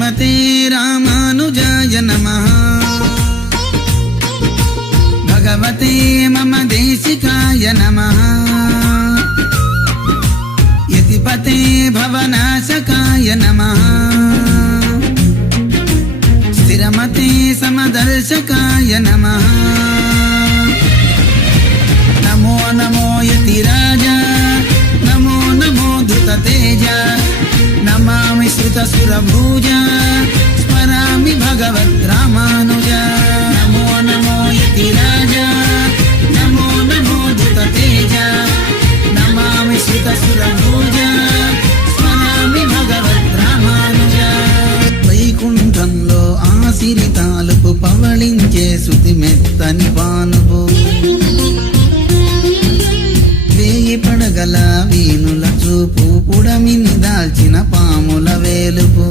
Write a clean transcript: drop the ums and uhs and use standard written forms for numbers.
శ్రీమతే రామానుజాయ నమః భగవతే మమ దేశికాయ నమః యతిపతే భవనాశకాయ నమః స్థిరమతే సమదర్శకాయ నమః నమో నమో యతిరాజ నమో నమో ధృతతేజ నమామి శ్రుతసురభుజ స్మరామి భగవద్ రామానుజ నమో నమో యతిరాజ నమో నమో ధృతతేజ నమామి శ్రుతసురభుజ స్మరామి భగవద్ రామానుజ వైకుంఠంలో ఆసిరి తాలుపు పవళించే శృతి మెత్తని పానుపు వేయి పడగల వీణుల చూపు పుడమిని దాల్చిన పాముల వేలుపు